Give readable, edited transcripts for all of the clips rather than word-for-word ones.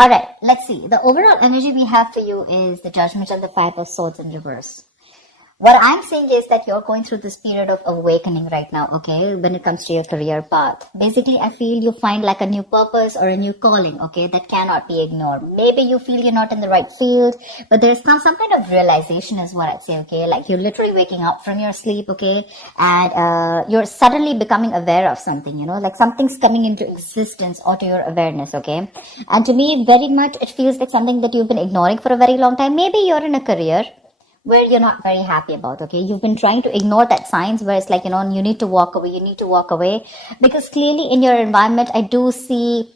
All right, let's see. The overall energy we have for you is the Judgment and the Five of Swords in reverse. What I'm saying is that you're going through this period of awakening right now, okay, when it comes to your career path. Basically, I feel you find like a new purpose or a new calling, okay, that cannot be ignored. Maybe you feel you're not in the right field, but there's some kind of realization is what I'd say, okay, like you're literally waking up from your sleep, okay, and you're suddenly becoming aware of something, like something's coming into existence or to your awareness, okay. And to me, very much, it feels like something that you've been ignoring for a very long time. Maybe you're in a career where you're not very happy about, okay? You've been trying to ignore that signs where it's like, you need to walk away, because clearly in your environment, I do see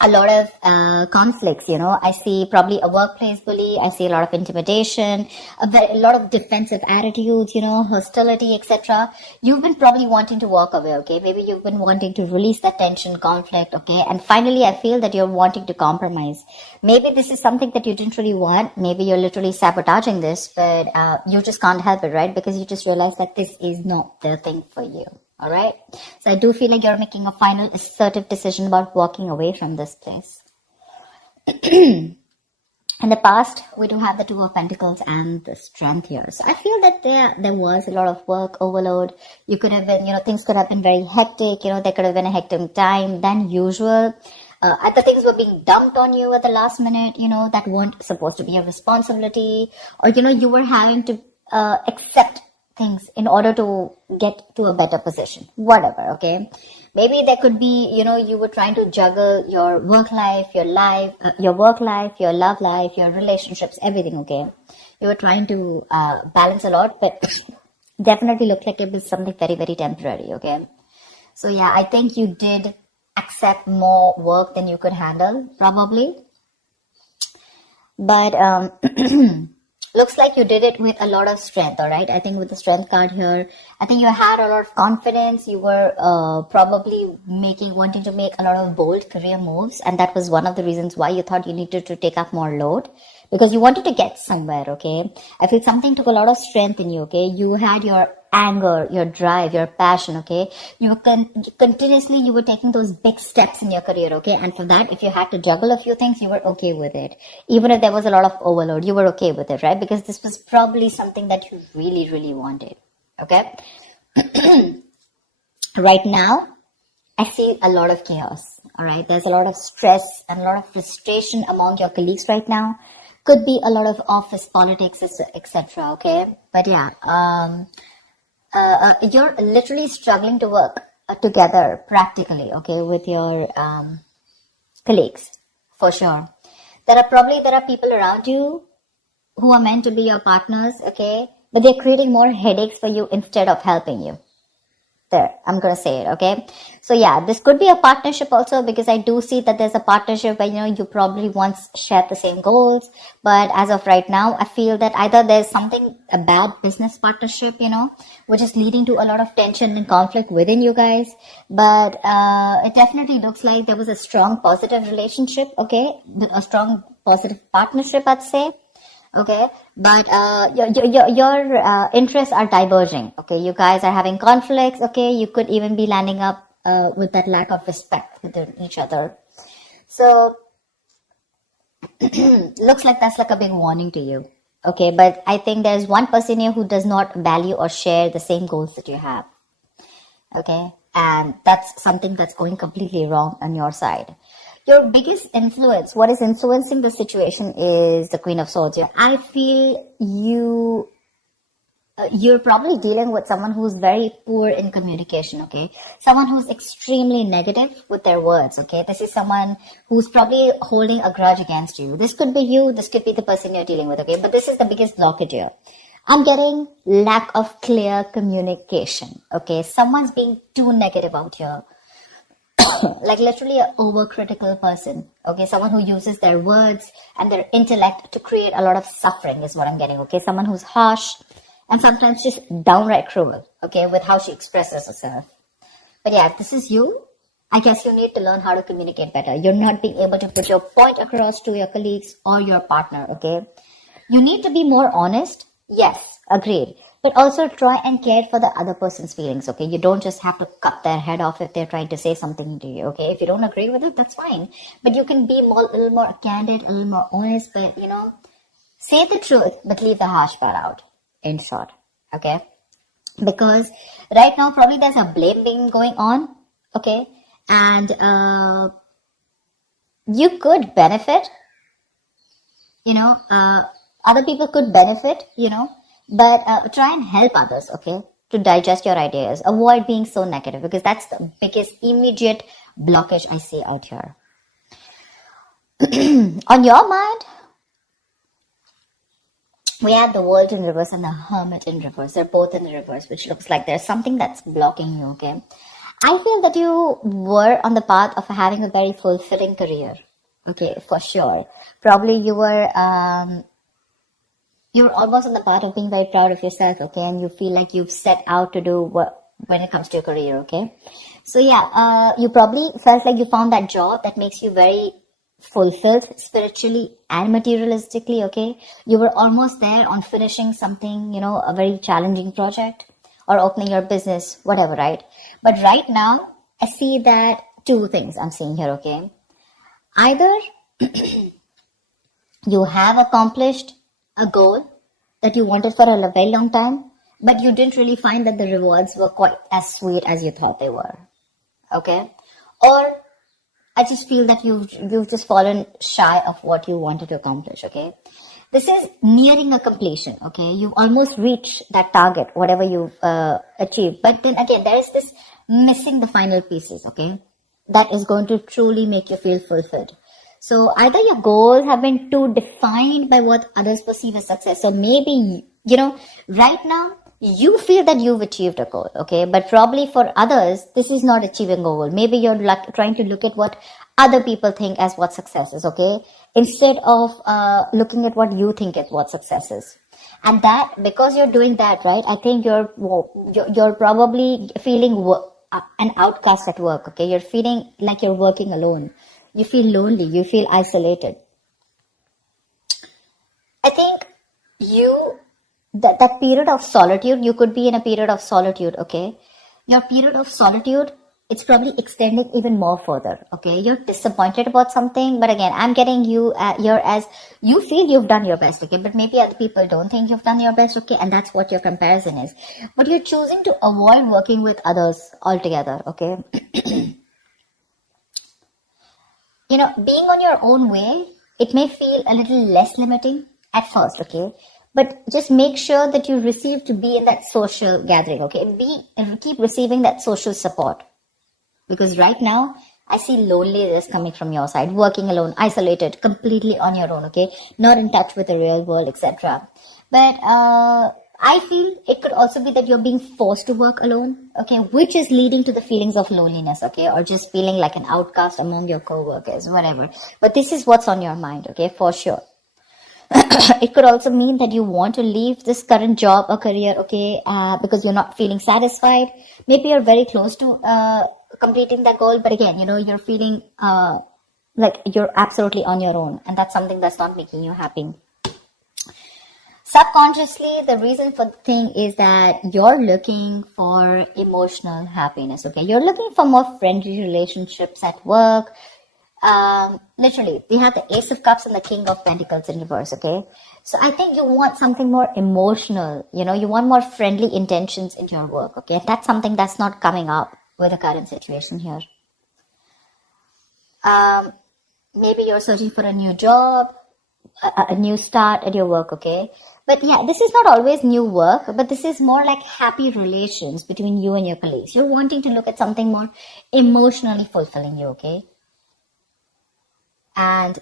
a lot of conflicts, I see probably a workplace bully. I see a lot of intimidation, a lot of defensive attitudes, hostility, etc. You've been probably wanting to walk away, okay? Maybe you've been wanting to release that tension, conflict, okay? And finally, I feel that you're wanting to compromise. Maybe this is something that you didn't really want. Maybe you're literally sabotaging this, but you just can't help it, right? Because you just realize that this is not the thing for you. All right. So I do feel like you're making a final assertive decision about walking away from this place. In the past, we do have the Two of Pentacles and the Strength here. So I feel that there was a lot of work overload. You could have been, things could have been very hectic. There could have been a hectic time than usual. The things were being dumped on you at the last minute, that weren't supposed to be a responsibility. Or, you were having to accept things in order to get to a better position, whatever, okay? Maybe there could be, you were trying to juggle your work life, your love life, your relationships, everything, okay? You were trying to balance a lot, but definitely looked like it was something very, very temporary, okay? So yeah, I think you did accept more work than you could handle, probably. But looks like you did it with a lot of strength, all right? I think with the Strength card here, I think you had a lot of confidence. You were probably wanting to make a lot of bold career moves. And that was one of the reasons why you thought you needed to take up more load, because you wanted to get somewhere, okay? I feel something took a lot of strength in you, okay? You had your anger, your drive, your passion, okay? You were continuously, you were taking those big steps in your career, okay? And for that, if you had to juggle a few things, you were okay with it. Even if there was a lot of overload, you were okay with it, right? Because this was probably something that you really, really wanted, okay? Right now, I see a lot of chaos, all right? There's a lot of stress and a lot of frustration among your colleagues right now. Could be a lot of office politics, etc., okay? But yeah, you're literally struggling to work together practically, okay, with your colleagues, for sure. There are people around you who are meant to be your partners, okay, but they're creating more headaches for you instead of helping you. There, I'm going to say it, okay? So yeah, this could be a partnership also, because I do see that there's a partnership where, you probably once shared the same goals. But as of right now, I feel that either there's a bad business partnership, which is leading to a lot of tension and conflict within you guys. But it definitely looks like there was a strong positive relationship, okay? A strong positive partnership, I'd say. Okay, but your interests are diverging. Okay, you guys are having conflicts. Okay, you could even be landing up with that lack of respect within each other. So looks like that's like a big warning to you. Okay, but I think there's one person here who does not value or share the same goals that you have. Okay, and that's something that's going completely wrong on your side. Your biggest influence, what is influencing the situation, is the Queen of Swords. I feel you're probably dealing with someone who's very poor in communication, okay? Someone who's extremely negative with their words, okay? This is someone who's probably holding a grudge against you. This could be you, this could be the person you're dealing with, okay? But this is the biggest blockage here. I'm getting lack of clear communication, okay? Someone's being too negative out here. Like literally an overcritical person, okay? Someone who uses their words and their intellect to create a lot of suffering is what I'm getting, okay? Someone who's harsh and sometimes just downright cruel, okay, with how she expresses herself. But yeah, if this is you, I guess you need to learn how to communicate better. You're not being able to put your point across to your colleagues or your partner, okay? You need to be more honest. Yes, agreed. but also try and care for the other person's feelings, okay? You don't just have to cut their head off if they're trying to say something to you, okay? If you don't agree with it, that's fine. But you can be a little more candid, a little more honest, but, say the truth, but leave the harsh part out, in short, okay? Because right now, probably there's a blame game going on, okay? And you could benefit, other people could benefit, but try and help others, okay, to digest your ideas. Avoid being so negative, because that's the biggest immediate blockage I see out here. On your mind, we have the World in reverse and the Hermit in reverse. They're both in the reverse, which looks like there's something that's blocking you, okay? I feel that you were on the path of having a very fulfilling career, okay, for sure. Probably you're almost on the path of being very proud of yourself, okay, and you feel like you've set out to do what when it comes to your career, okay? So yeah, you probably felt like you found that job that makes you very fulfilled spiritually and materialistically, okay? You were almost there on finishing something, a very challenging project or opening your business, whatever, right? But right now, I see that two things I'm seeing here, okay? Either you have accomplished a goal that you wanted for a very long time, but you didn't really find that the rewards were quite as sweet as you thought they were, okay? Or I just feel that you've just fallen shy of what you wanted to accomplish, okay? This is nearing a completion, okay? You've almost reached that target, whatever you've achieved. But then again, there is this missing the final pieces, okay? That is going to truly make you feel fulfilled. So either your goals have been too defined by what others perceive as success. So maybe, right now, you feel that you've achieved a goal, okay? But probably for others, this is not achieving a goal. Maybe you're trying to look at what other people think as what success is, okay? Instead of looking at what you think is what success is. And that, because you're doing that, right, I think you're probably feeling an outcast at work, okay? You're feeling like you're working alone. You feel lonely. You feel isolated. I think that period of solitude, you could be in a period of solitude, okay? Your period of solitude, it's probably extending even more further, okay? You're disappointed about something, but again, I'm getting you here as you feel you've done your best, okay? But maybe other people don't think you've done your best, okay? And that's what your comparison is. But you're choosing to avoid working with others altogether, okay? Being on your own way, it may feel a little less limiting at first, okay? But just make sure that you receive to be in that social gathering, okay? Keep receiving that social support. Because right now, I see loneliness coming from your side, working alone, isolated, completely on your own, okay? Not in touch with the real world, etc. But I feel it could also be that you're being forced to work alone, okay? Which is leading to the feelings of loneliness, okay? Or just feeling like an outcast among your co-workers, whatever. But this is what's on your mind, okay? For sure. It could also mean that you want to leave this current job or career, okay, because you're not feeling satisfied. Maybe you're very close to completing that goal, but again, you're feeling like you're absolutely on your own, and that's something that's not making you happy. Subconsciously, the reason for the thing is that you're looking for emotional happiness, okay? You're looking for more friendly relationships at work. Literally, we have the Ace of Cups and the King of Pentacles in reverse, okay? So I think you want something more emotional, you want more friendly intentions in your work, okay? That's something that's not coming up with the current situation here. Maybe you're searching for a new job, a new start at your work, okay? But yeah, this is not always new work, but this is more like happy relations between you and your colleagues. You're wanting to look at something more emotionally fulfilling you, okay? And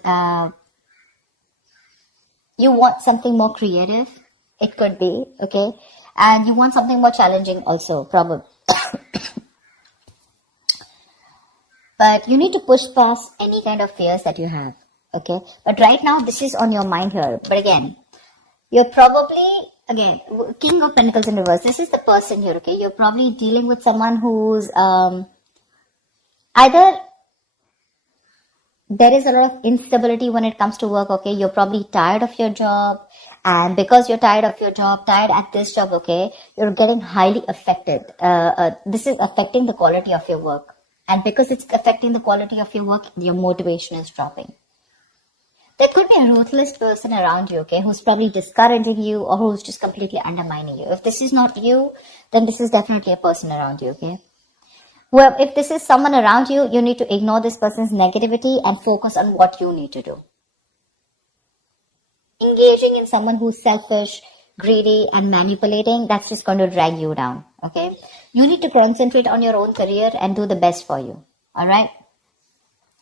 you want something more creative, it could be, okay? And you want something more challenging also, probably. But you need to push past any kind of fears that you have, okay? But right now, this is on your mind here. But again, you're probably, King of Pentacles in reverse. This is the person here, okay? You're probably dealing with someone who's either there is a lot of instability when it comes to work, okay? You're probably tired of your job. And because you're tired of your job, tired at this job, okay, you're getting highly affected. This is affecting the quality of your work. And because it's affecting the quality of your work, your motivation is dropping. There could be a ruthless person around you, okay, who's probably discouraging you or who's just completely undermining you. If this is not you, then this is definitely a person around you, okay? Well, if this is someone around you, you need to ignore this person's negativity and focus on what you need to do. Engaging in someone who's selfish, greedy, and manipulating, that's just going to drag you down, okay? You need to concentrate on your own career and do the best for you, all right?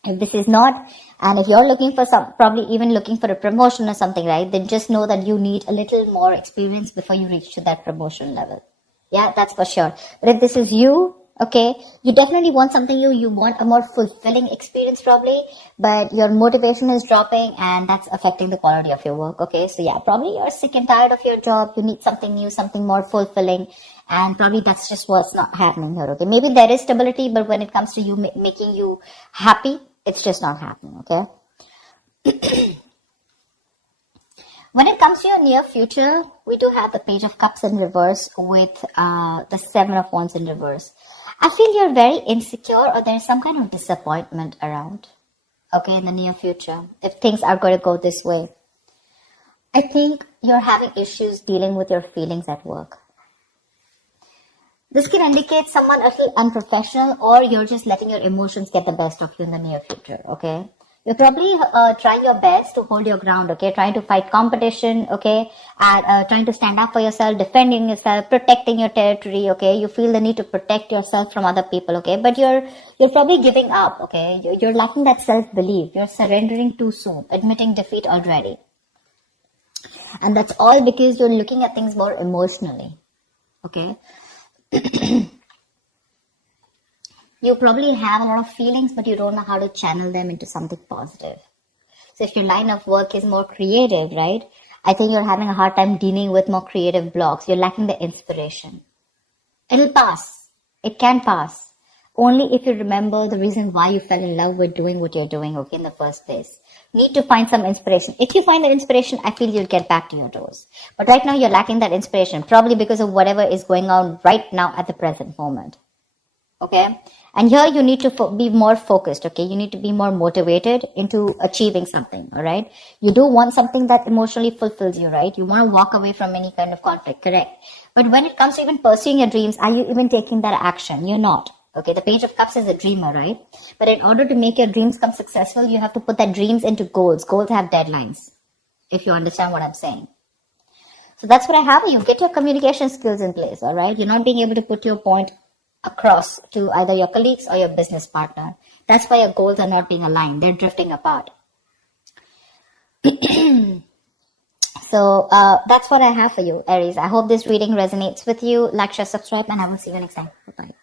If this is not, and if you're looking for probably even looking for a promotion or something, right, then just know that you need a little more experience before you reach to that promotion level. Yeah, that's for sure. But if this is you, okay, you definitely want something you want a more fulfilling experience probably, but your motivation is dropping and that's affecting the quality of your work, okay? So yeah, probably you're sick and tired of your job. You need something new, something more fulfilling, and probably that's just what's not happening here, okay? Maybe there is stability, but when it comes to you making you happy, it's just not happening, okay? When it comes to your near future, we do have the Page of Cups in reverse with the Seven of Wands in reverse. I feel you're very insecure or there's some kind of disappointment around, okay, in the near future, if things are going to go this way. I think you're having issues dealing with your feelings at work. This can indicate someone a little unprofessional or you're just letting your emotions get the best of you in the near future, okay? You're probably trying your best to hold your ground, okay? Trying to fight competition, okay? And trying to stand up for yourself, defending yourself, protecting your territory, okay? You feel the need to protect yourself from other people, okay? But you're probably giving up, okay? You're lacking that self-belief. You're surrendering too soon, admitting defeat already. And that's all because you're looking at things more emotionally, okay? You probably have a lot of feelings, but you don't know how to channel them into something positive. So if your line of work is more creative, right? I think you're having a hard time dealing with more creative blocks. You're lacking the inspiration. It'll pass. It can pass. Only if you remember the reason why you fell in love with doing what you're doing, okay, in the first place. Need to find some inspiration. If you find the inspiration, I feel you'll get back to your doors. But right now, you're lacking that inspiration, probably because of whatever is going on right now at the present moment. Okay? And here you need to be more focused, okay? You need to be more motivated into achieving something, all right? You do want something that emotionally fulfills you, right? You want to walk away from any kind of conflict, correct? But when it comes to even pursuing your dreams, are you even taking that action? You're not. Okay, the Page of Cups is a dreamer, right? But in order to make your dreams come successful, you have to put that dreams into goals. Goals have deadlines, if you understand what I'm saying. So that's what I have for you. Get your communication skills in place, all right? You're not being able to put your point across to either your colleagues or your business partner. That's why your goals are not being aligned. They're drifting apart. So that's what I have for you, Aries. I hope this reading resonates with you. Like, share, subscribe, and I will see you next time. Bye-bye.